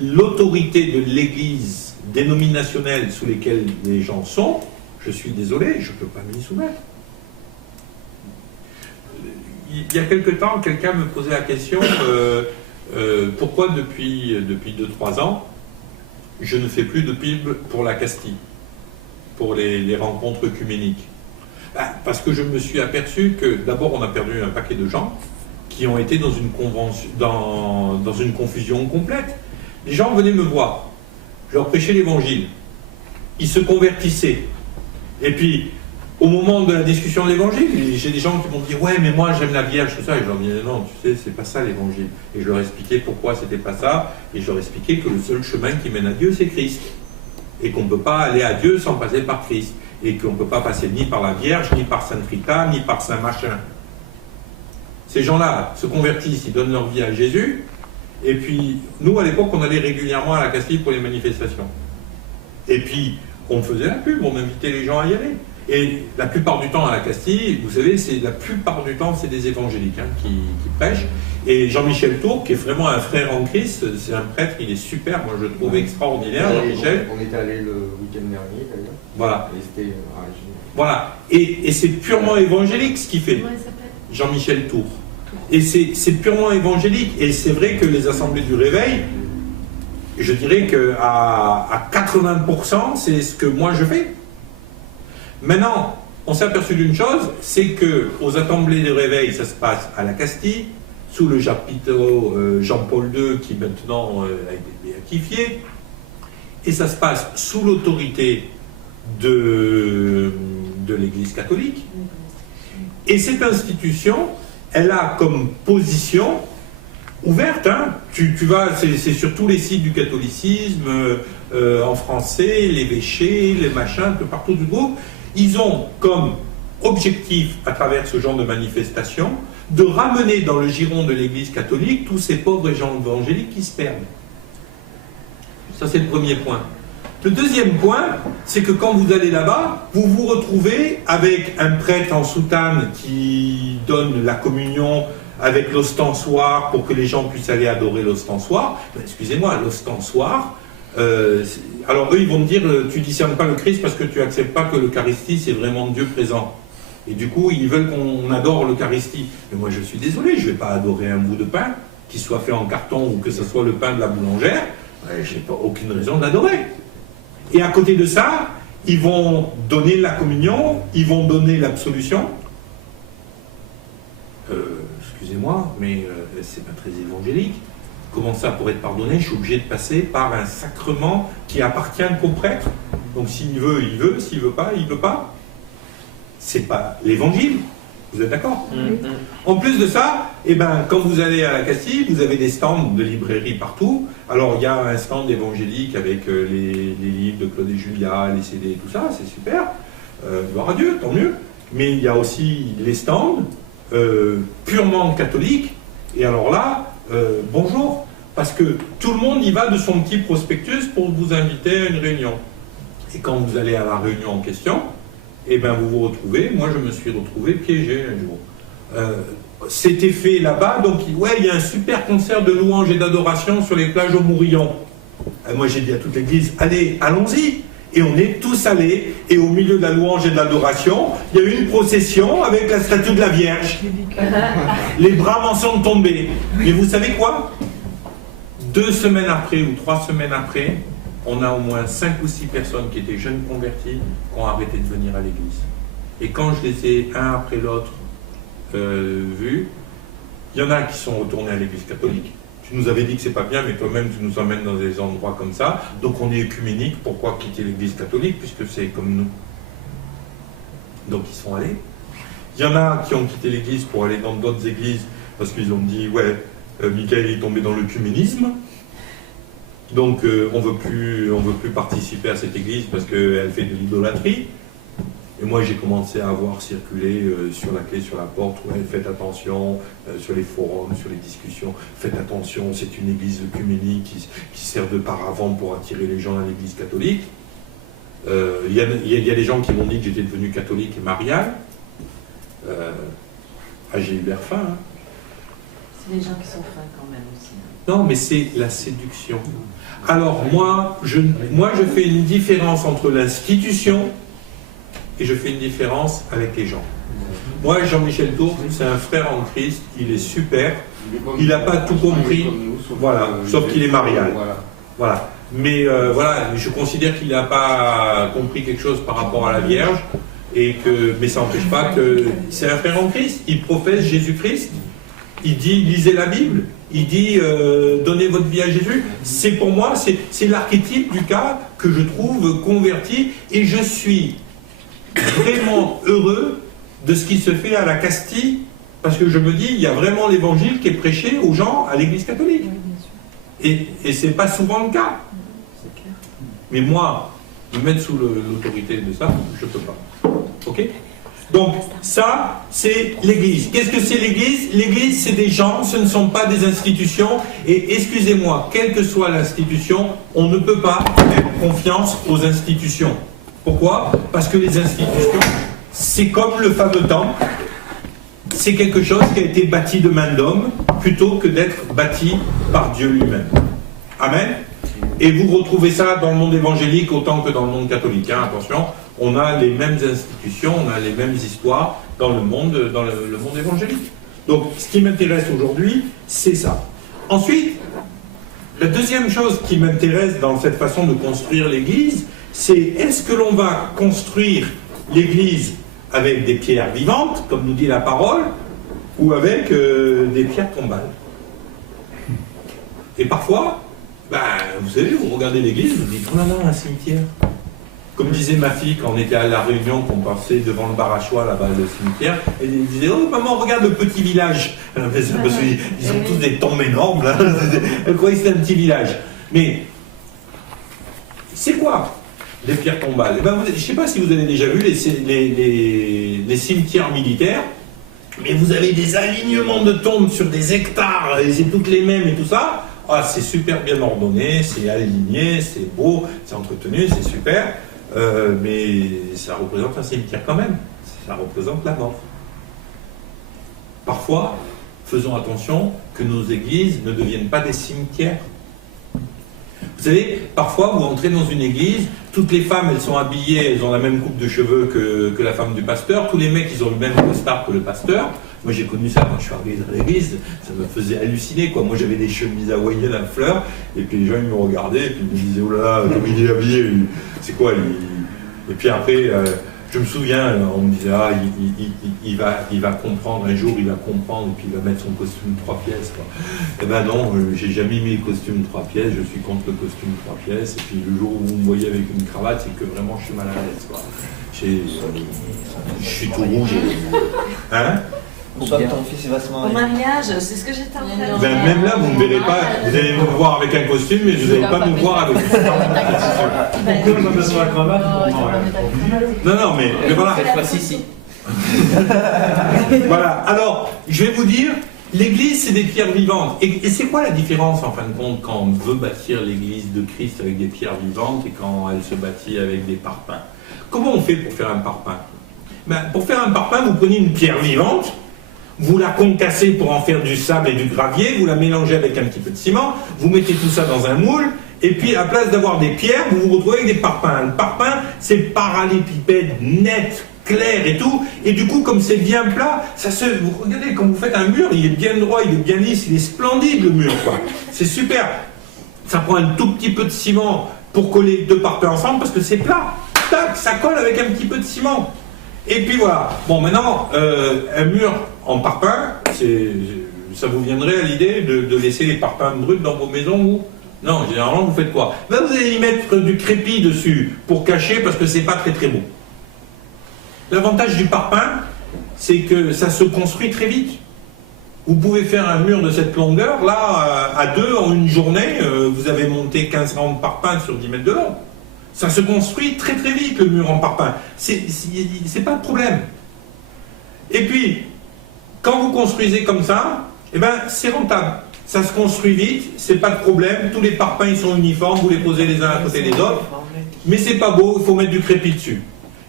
l'autorité de l'église dénominationnelle sous lesquelles les gens sont, je suis désolé, je ne peux pas m'y soumettre. Il y a quelque temps, quelqu'un me posait la question, pourquoi depuis 2-3 ans, je ne fais plus de pub pour la Castille, pour les rencontres œcuméniques. Parce que je me suis aperçu que d'abord on a perdu un paquet de gens qui ont été dans une confusion complète. Les gens venaient me voir, je leur prêchais l'évangile, ils se convertissaient. Et puis, au moment de la discussion de l'évangile, j'ai des gens qui m'ont dit « Ouais, mais moi j'aime la Vierge, tout ça. » Et je leur dis « Non, tu sais, c'est pas ça l'évangile. » Et je leur expliquais pourquoi c'était pas ça. Et je leur expliquais que le seul chemin qui mène à Dieu, c'est Christ. Et qu'on ne peut pas aller à Dieu sans passer par Christ. Et qu'on ne peut pas passer ni par la Vierge, ni par Sainte Rita, ni par Saint Machin. Ces gens-là se convertissent, ils donnent leur vie à Jésus. Et puis, nous, à l'époque, on allait régulièrement à la Castille pour les manifestations. Et puis, on faisait la pub, on invitait les gens à y aller. Et la plupart du temps à la Castille, vous savez, la plupart du temps, c'est des évangéliques qui prêchent. Et Jean-Michel Tour, qui est vraiment un frère en Christ, c'est un prêtre, il est super, moi je le trouve extraordinaire, Jean-Michel. On est allé le week-end dernier, d'ailleurs. Voilà. Et c'était génial. Voilà. Et c'est purement évangélique ce qu'il fait. Comment il s'appelle? Jean-Michel Tour. Et c'est purement évangélique. Et c'est vrai que les assemblées du réveil, je dirais qu'à 80%, c'est ce que moi je fais. Maintenant, on s'est aperçu d'une chose, c'est qu'aux assemblées du réveil, ça se passe à la Castille, sous le chapiteau Jean-Paul II, qui maintenant a été béatifié, et ça se passe sous l'autorité de l'Église catholique. Et cette institution, elle a comme position ouverte, hein. Tu vas, c'est sur tous les sites du catholicisme, en français, l'évêché, les machins, un peu partout du groupe, ils ont comme objectif, à travers ce genre de manifestation, de ramener dans le giron de l'Église catholique tous ces pauvres gens évangéliques qui se perdent. Ça, c'est le premier point. Le deuxième point, c'est que quand vous allez là-bas, vous vous retrouvez avec un prêtre en soutane qui donne la communion avec l'ostensoir pour que les gens puissent aller adorer l'ostensoir. Excusez-moi, l'ostensoir, alors eux, ils vont me dire, tu discernes pas le Christ parce que tu acceptes pas que l'Eucharistie, c'est vraiment Dieu présent. Et du coup, ils veulent qu'on adore l'Eucharistie. Mais moi, je suis désolé, je ne vais pas adorer un bout de pain, qui soit fait en carton ou que ce soit le pain de la boulangère. Je n'ai pas aucune raison d'adorer. Et à côté de ça, ils vont donner la communion, ils vont donner l'absolution. Excusez-moi, mais c'est pas très évangélique. Comment ça, pour être pardonné, je suis obligé de passer par un sacrement qui appartient qu'au prêtre. Donc s'il veut, il veut, s'il veut pas, il veut pas. C'est pas l'évangile. Vous êtes d'accord? En plus de ça, eh ben, quand vous allez à la Castille, vous avez des stands de librairie partout. Alors il y a un stand évangélique avec les livres de Claude et Julia, les CD et tout ça, c'est super. Gloire à Dieu, tant mieux. Mais il y a aussi les stands purement catholiques. Et alors là, bonjour. Parce que tout le monde y va de son petit prospectus pour vous inviter à une réunion. Et quand vous allez à la réunion en question, eh bien vous vous retrouvez, moi je me suis retrouvé piégé un jour. C'était fait là-bas, donc ouais, il y a un super concert de louanges et d'adoration sur les plages au Mourillon. Moi j'ai dit à toute l'église, allez, allons-y. Et on est tous allés, et au milieu de la louange et de l'adoration, il y a eu une procession avec la statue de la Vierge. Les bras m'en sont tombés. Mais vous savez quoi? 2 semaines après ou 3 semaines après, on a au moins 5 ou 6 personnes qui étaient jeunes convertis qui ont arrêté de venir à l'église. Et quand je les ai un après l'autre vus, il y en a qui sont retournés à l'église catholique. Tu nous avais dit que c'est pas bien, mais toi-même tu nous emmènes dans des endroits comme ça. Donc on est œcuménique, pourquoi quitter l'église catholique puisque c'est comme nous? Donc ils sont allés. Il y en a qui ont quitté l'église pour aller dans d'autres églises parce qu'ils ont dit ouais, Michael est tombé dans l'œcuménisme. Donc on veut plus participer à cette église parce qu'elle fait de l'idolâtrie. Et moi j'ai commencé à avoir circulé sur la clé, sur la porte, ouais, faites attention, sur les forums, sur les discussions, faites attention, c'est une église œcuménique qui sert de paravent pour attirer les gens à l'église catholique. Il y a des gens qui m'ont dit que j'étais devenu catholique et marial. J'ai eu l'air fin. Hein. C'est les gens qui sont fins quand même aussi. Non, mais c'est la séduction. Alors moi, je fais une différence entre l'institution et je fais une différence avec les gens. Moi, Jean-Michel Tour, c'est un frère en Christ, il est super, il n'a pas tout compris, voilà, sauf qu'il est marial. Voilà. Mais voilà, je considère qu'il n'a pas compris quelque chose par rapport à la Vierge, mais ça n'empêche pas que c'est un frère en Christ, il professe Jésus-Christ, il dit lisez la Bible, il dit donnez votre vie à Jésus. C'est pour moi, c'est l'archétype du cas que je trouve converti, et je suis vraiment heureux de ce qui se fait à la Castille, parce que je me dis, il y a vraiment l'évangile qui est prêché aux gens à l'église catholique. Et c'est pas souvent le cas. Mais moi, me mettre sous l'autorité de ça, je peux pas. Ok? Donc, ça, c'est l'église. Qu'est-ce que c'est l'église? L'église, c'est des gens, ce ne sont pas des institutions. Et excusez-moi, quelle que soit l'institution, on ne peut pas faire confiance aux institutions. Pourquoi? Parce que les institutions, c'est comme le fameux temple, c'est quelque chose qui a été bâti de main d'homme plutôt que d'être bâti par Dieu lui-même. Amen. Et vous retrouvez ça dans le monde évangélique autant que dans le monde catholique. Hein, attention, on a les mêmes institutions, on a les mêmes histoires dans le monde évangélique. Donc, ce qui m'intéresse aujourd'hui, c'est ça. Ensuite, la deuxième chose qui m'intéresse dans cette façon de construire l'Église, c'est est-ce que l'on va construire l'Église avec des pierres vivantes, comme nous dit la parole, ou avec des pierres tombales. Et parfois, vous savez, vous regardez l'Église, vous dites « Oh là là, un cimetière !» Comme disait ma fille quand on était à La Réunion, qu'on passait devant le bar à choix, là-bas, le cimetière, elle disait « Oh maman, regarde le petit village !» Ils ont tous des tombes énormes, là. Elle croyait que c'était un petit village. Mais, c'est quoi les pierres tombales? Je ne sais pas si vous avez déjà vu les cimetières militaires, mais vous avez des alignements de tombes sur des hectares, et c'est toutes les mêmes et tout ça. Ah, c'est super bien ordonné, c'est aligné, c'est beau, c'est entretenu, c'est super. Mais ça représente un cimetière quand même. Ça représente la mort. Parfois, faisons attention que nos églises ne deviennent pas des cimetières. Vous savez, parfois vous entrez dans une église, toutes les femmes elles sont habillées, elles ont la même coupe de cheveux que la femme du pasteur, tous les mecs ils ont le même costard que le pasteur. Moi j'ai connu ça quand je suis arrivé dans l'église, ça me faisait halluciner quoi. Moi j'avais des chemises hawaïennes à fleurs, et puis les gens ils me regardaient, et puis ils me disaient oh là là, comme il est habillé, c'est quoi Et puis après, je me souviens, on me disait ah il va comprendre, un jour il va comprendre, et puis il va mettre son costume 3 pièces quoi. Eh ben non, j'ai jamais mis le costume 3 pièces, je suis contre le costume 3 pièces, et puis le jour où vous me voyez avec une cravate, c'est que vraiment je suis mal à l'aise quoi. Je suis tout rouge. Hein? Pourquoi ton fils va se Au marier? mariage, c'est ce que j'étais en train de dire. Même là, vous ne verrez pas, vous allez me voir avec un costume, mais vous n'allez pas me voir avec Non, mais voilà. Cette fois-ci, si. Voilà, alors, je vais vous dire, l'église, c'est des pierres vivantes. Et c'est quoi la différence, en fin de compte, quand on veut bâtir l'église de Christ avec des pierres vivantes et quand elle se bâtit avec des parpaings? Comment on fait pour faire un parpaing? Pour faire un parpaing, vous prenez une pierre vivante, vous la concassez pour en faire du sable et du gravier, vous la mélangez avec un petit peu de ciment, vous mettez tout ça dans un moule, et puis à place d'avoir des pierres, vous vous retrouvez avec des parpaings. Le parpaing, c'est parallélépipède, net, clair et tout, et du coup, comme c'est bien plat, vous regardez, quand vous faites un mur, il est bien droit, il est bien lisse, il est splendide le mur, quoi. C'est super. Ça prend un tout petit peu de ciment pour coller deux parpaings ensemble, parce que c'est plat. Tac, ça colle avec un petit peu de ciment. Et puis voilà. Bon, maintenant, un mur en parpaing, ça vous viendrait à l'idée de laisser les parpaings bruts dans vos maisons ou? Non, généralement, vous faites quoi? Vous allez y mettre du crépi dessus pour cacher parce que c'est pas très très beau. L'avantage du parpaing, c'est que ça se construit très vite. Vous pouvez faire un mur de cette longueur, là, à deux, en une journée, vous avez monté 15 rangs de parpaing sur 10 mètres de long. Ça se construit très très vite le mur en parpaing. C'est pas de problème. Et puis, quand vous construisez comme ça, eh ben, c'est rentable. Ça se construit vite, c'est pas de problème. Tous les parpaings ils sont uniformes, vous les posez les uns à côté des autres. Mais c'est pas beau, il faut mettre du crépi dessus.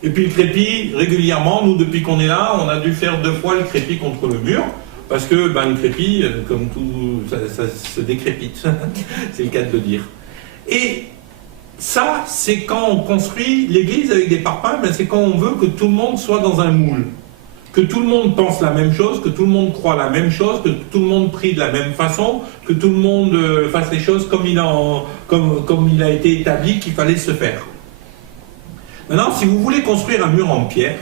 Et puis le crépi, régulièrement, nous depuis qu'on est là, on a dû faire 2 fois le crépi contre le mur. Parce que le crépi, comme tout, ça se décrépite. C'est le cas de le dire. Et ça, c'est quand on construit l'église avec des parpaings, c'est quand on veut que tout le monde soit dans un moule. Que tout le monde pense la même chose, que tout le monde croit la même chose, que tout le monde prie de la même façon, que tout le monde fasse les choses comme il a été établi qu'il fallait se faire. Maintenant, si vous voulez construire un mur en pierre,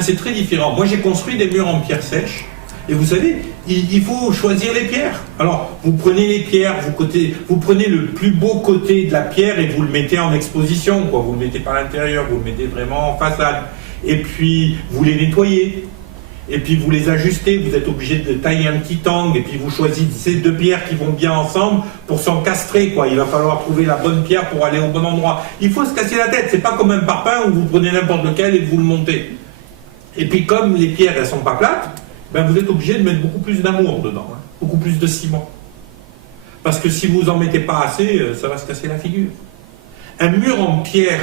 c'est très différent. Moi, j'ai construit des murs en pierre sèche. Et vous savez, il faut choisir les pierres. Alors, vous prenez les pierres, vous prenez le plus beau côté de la pierre et vous le mettez en exposition, quoi. Vous le mettez par l'intérieur, vous le mettez vraiment en façade. Et puis, vous les nettoyez. Et puis, vous les ajustez. Vous êtes obligé de tailler un petit angle. Et puis, vous choisissez 2 pierres qui vont bien ensemble pour s'encastrer, quoi. Il va falloir trouver la bonne pierre pour aller au bon endroit. Il faut se casser la tête. C'est pas comme un parpaing où vous prenez n'importe lequel et vous le montez. Et puis, comme les pierres, elles sont pas plates, vous êtes obligé de mettre beaucoup plus d'amour dedans, hein, beaucoup plus de ciment. Parce que si vous en mettez pas assez, ça va se casser la figure. Un mur en pierre,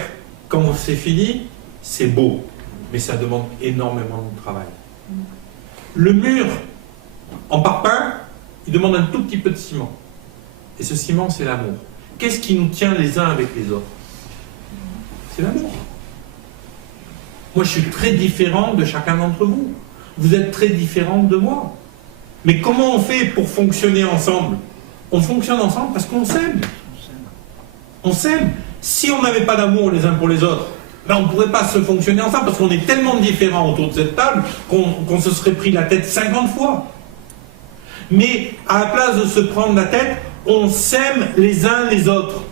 quand c'est fini, c'est beau, mais ça demande énormément de travail. Le mur en parpaing, il demande un tout petit peu de ciment. Et ce ciment, c'est l'amour. Qu'est-ce qui nous tient les uns avec les autres? C'est l'amour. Moi, je suis très différent de chacun d'entre vous. Vous êtes très différents de moi. Mais comment on fait pour fonctionner ensemble? On fonctionne ensemble parce qu'on s'aime. On s'aime. Si on n'avait pas d'amour les uns pour les autres, ben on ne pourrait pas se fonctionner ensemble parce qu'on est tellement différents autour de cette table qu'on se serait pris la tête 50 fois. Mais à la place de se prendre la tête, on s'aime les uns les autres.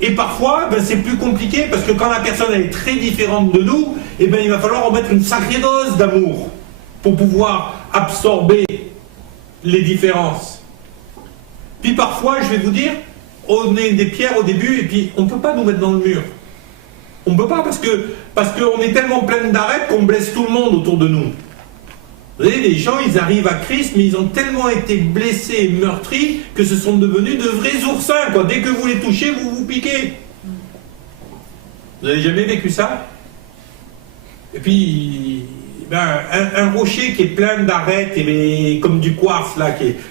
Et parfois, ben, c'est plus compliqué parce que quand la personne elle est très différente de nous, eh ben, il va falloir en mettre une sacrée dose d'amour pour pouvoir absorber les différences. Puis parfois, je vais vous dire, on est des pierres au début et puis on ne peut pas nous mettre dans le mur. On ne peut pas parce qu'on est tellement plein d'arêtes qu'on blesse tout le monde autour de nous. Vous voyez, les gens, ils arrivent à Christ, mais ils ont tellement été blessés et meurtris que ce sont devenus de vrais oursins, quoi. Dès que vous les touchez, vous vous piquez. Vous n'avez jamais vécu ça? Et puis, ben, un rocher qui est plein d'arêtes, et comme du quartz, là,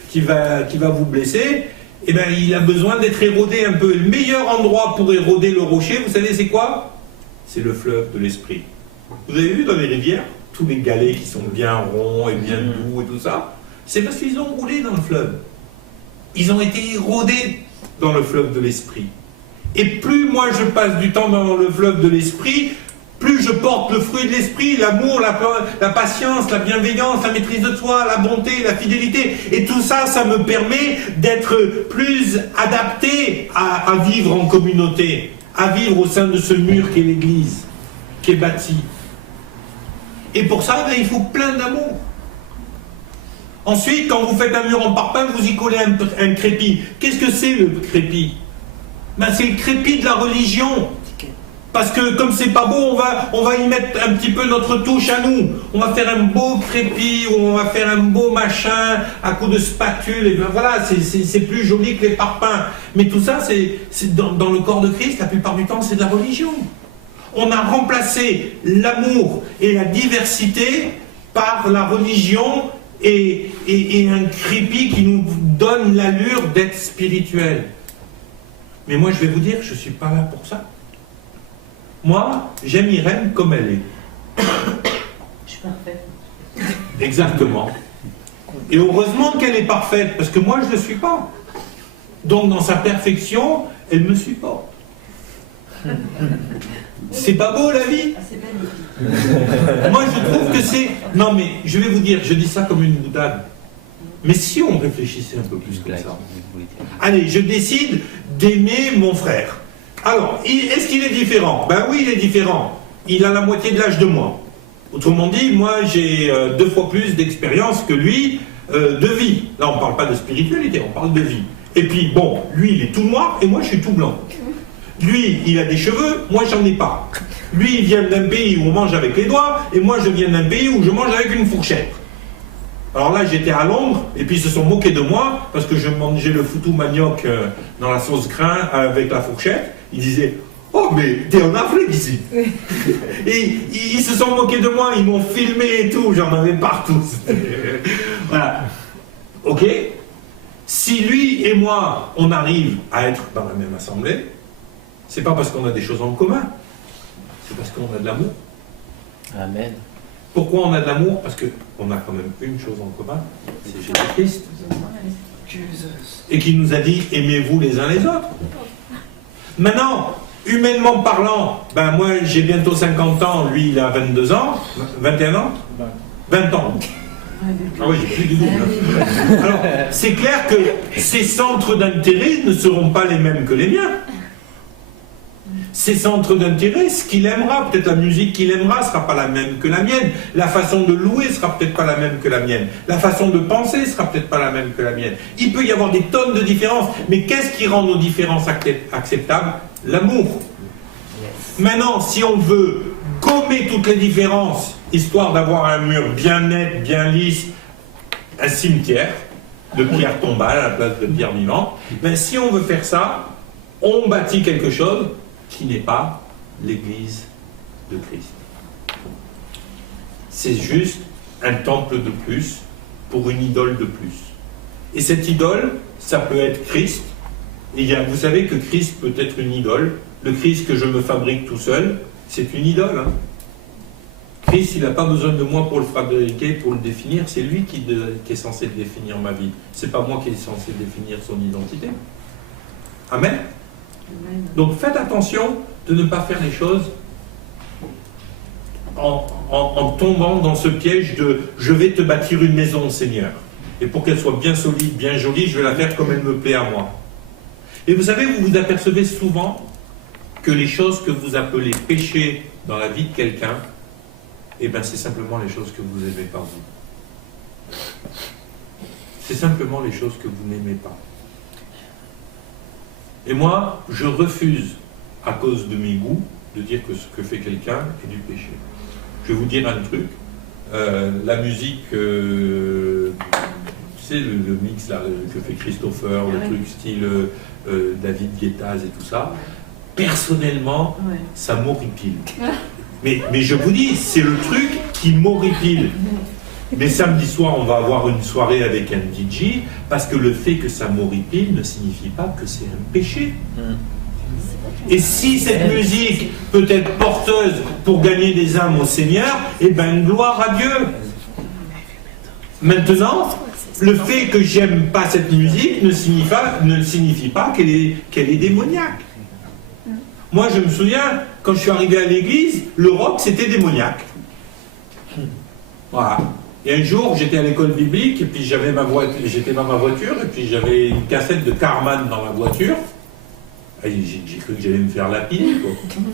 qui va vous blesser, et ben, il a besoin d'être érodé un peu. Le meilleur endroit pour éroder le rocher, vous savez, c'est quoi? C'est le fleuve de l'esprit. Vous avez vu dans les rivières tous les galets qui sont bien ronds et bien doux et tout ça, c'est parce qu'ils ont roulé dans le fleuve. Ils ont été érodés dans le fleuve de l'esprit. Et plus moi je passe du temps dans le fleuve de l'esprit, plus je porte le fruit de l'esprit, l'amour, la patience, la bienveillance, la maîtrise de soi, la bonté, la fidélité. Et tout ça, ça me permet d'être plus adapté à vivre en communauté, à vivre au sein de ce mur qu'est l'Église, qui est bâti. Et pour ça, ben, il faut plein d'amour. Ensuite, quand vous faites un mur en parpaing, vous y collez un crépi. Qu'est-ce que c'est le crépi? Ben, c'est le crépi de la religion. Parce que comme c'est pas beau, on va y mettre un petit peu notre touche à nous. On va faire un beau crépi, ou on va faire un beau machin à coups de spatule. Et ben voilà, c'est plus joli que les parpaings. Mais tout ça, c'est dans le corps de Christ, la plupart du temps, c'est de la religion. On a remplacé l'amour et la diversité par la religion et un crépi qui nous donne l'allure d'être spirituel. Mais moi, je vais vous dire, je ne suis pas là pour ça. Moi, j'aime Irène comme elle est. Je suis parfaite. Exactement. Et heureusement qu'elle est parfaite, parce que moi, je ne le suis pas. Donc, dans sa perfection, elle me supporte. C'est pas beau la vie? Moi je trouve que c'est... Non mais je vais vous dire, je dis ça comme une boutade. Mais si on réfléchissait un peu plus comme ça. Allez, je décide d'aimer mon frère. Alors, est-ce qu'il est différent? Ben oui, il est différent. Il a la moitié de l'âge de moi. Autrement dit, moi j'ai 2 fois plus d'expérience que lui de vie. Là on ne parle pas de spiritualité, on parle de vie. Et puis bon, lui il est tout noir et moi je suis tout blanc. Lui, il a des cheveux, moi j'en ai pas. Lui, il vient d'un pays où on mange avec les doigts, et moi je viens d'un pays où je mange avec une fourchette. Alors là, j'étais à Londres, et puis ils se sont moqués de moi, parce que je mangeais le foutou manioc dans la sauce grain avec la fourchette. Ils disaient, oh mais t'es en Afrique ici. Et ils se sont moqués de moi, ils m'ont filmé et tout, j'en avais partout. Voilà. Ok? Si lui et moi, on arrive à être dans la même assemblée, c'est pas parce qu'on a des choses en commun, c'est parce qu'on a de l'amour. Amen. Pourquoi on a de l'amour? Parce qu'on a quand même une chose en commun, c'est Jésus-Christ. Et qui nous a dit, aimez-vous les uns les autres. Maintenant, humainement parlant, ben moi j'ai bientôt 50 ans, lui il a 22 ans, 21 ans 20 ans. Ah oui, j'ai plus du double. Alors, c'est clair que ses centres d'intérêt ne seront pas les mêmes que les miens. Ses centres d'intérêt, ce qu'il aimera, peut-être la musique qu'il aimera ne sera pas la même que la mienne, la façon de louer sera peut-être pas la même que la mienne, la façon de penser sera peut-être pas la même que la mienne. Il peut y avoir des tonnes de différences, mais qu'est-ce qui rend nos différences acceptables? L'amour. Maintenant, si on veut gommer toutes les différences, histoire d'avoir un mur bien net, bien lisse, un cimetière de pierres tombales à la place de pierres vivantes, ben si on veut faire ça, on bâtit quelque chose qui n'est pas l'Église de Christ. C'est juste un temple de plus pour une idole de plus. Et cette idole, ça peut être Christ. Et vous savez que Christ peut être une idole. Le Christ que je me fabrique tout seul, c'est une idole. Hein. Christ, il n'a pas besoin de moi pour le fabriquer, pour le définir. C'est lui qui est censé définir ma vie. C'est pas moi qui est censé définir son identité. Amen. Donc faites attention de ne pas faire les choses en tombant dans ce piège de « je vais te bâtir une maison, Seigneur. Et pour qu'elle soit bien solide, bien jolie, je vais la faire comme elle me plaît à moi. » Et vous savez, vous vous apercevez souvent que les choses que vous appelez péchés dans la vie de quelqu'un, eh bien c'est simplement les choses que vous n'aimez pas vous. C'est simplement les choses que vous n'aimez pas. Et moi, je refuse, à cause de mes goûts, de dire que ce que fait quelqu'un est du péché. Je vais vous dire un truc. La musique, tu sais, le mix là, que fait Christopher, le truc style David Guetta et tout ça, personnellement, ça m'horripile. Mais je vous dis, c'est le truc qui m'horripile. Mais samedi soir, on va avoir une soirée avec un DJ, parce que le fait que ça m'horripile ne signifie pas que c'est un péché. Et si cette musique peut être porteuse pour gagner des âmes au Seigneur, eh bien, gloire à Dieu. Maintenant, le fait que j'aime pas cette musique ne signifie pas qu'elle est démoniaque. Moi, je me souviens, quand je suis arrivé à l'église, le rock, c'était démoniaque. Voilà. Et un jour, j'étais à l'école biblique, et puis j'étais dans ma voiture, et puis j'avais une cassette de Carman dans ma voiture. J'ai cru que j'allais me faire lapider, quoi.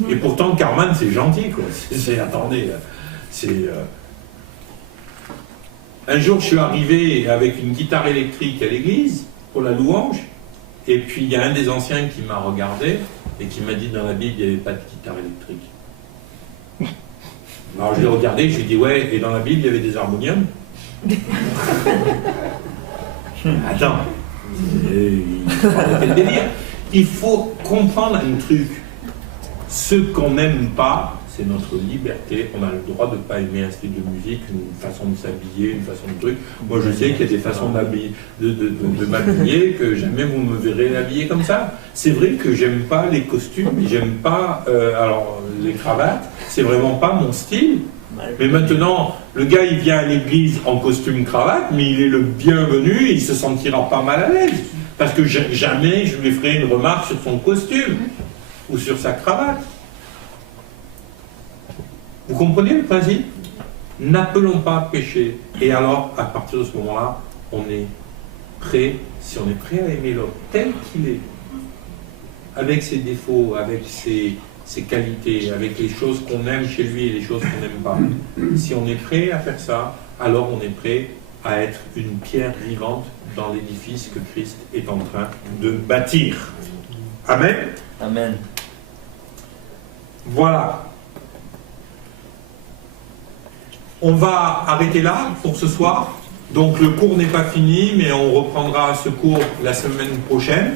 Et pourtant, Carman, c'est gentil, quoi. Attendez, un jour, je suis arrivé avec une guitare électrique à l'église, pour la louange, et puis il y a un des anciens qui m'a regardé, et qui m'a dit, dans la Bible, il n'y avait pas de guitare électrique. Alors je l'ai regardé, je lui ai dit, ouais, et dans la Bible, il y avait des harmoniums. Attends, il faut arrêter le délire. Il faut comprendre un truc. Ce qu'on n'aime pas, c'est notre liberté. On a le droit de ne pas aimer un style de musique, une façon de s'habiller, une façon de truc. Moi, je sais qu'il y a des façons de m'habiller que jamais vous me verrez habillé comme ça. C'est vrai que j'aime pas les costumes, j'aime pas alors les cravates. C'est vraiment pas mon style. Mais maintenant, le gars, il vient à l'église en costume cravate, mais il est le bienvenu et il se sentira pas mal à l'aise. Parce que jamais je lui ferai une remarque sur son costume ou sur sa cravate. Vous comprenez le principe? N'appelons pas péché. Et alors, à partir de ce moment-là, on est prêt, si on est prêt à aimer l'autre tel qu'il est, avec ses défauts, avec ses qualités, avec les choses qu'on aime chez lui et les choses qu'on n'aime pas. Si on est prêt à faire ça, alors on est prêt à être une pierre vivante dans l'édifice que Christ est en train de bâtir. Amen. Amen. Voilà. On va arrêter là pour ce soir. Donc le cours n'est pas fini, mais on reprendra ce cours la semaine prochaine.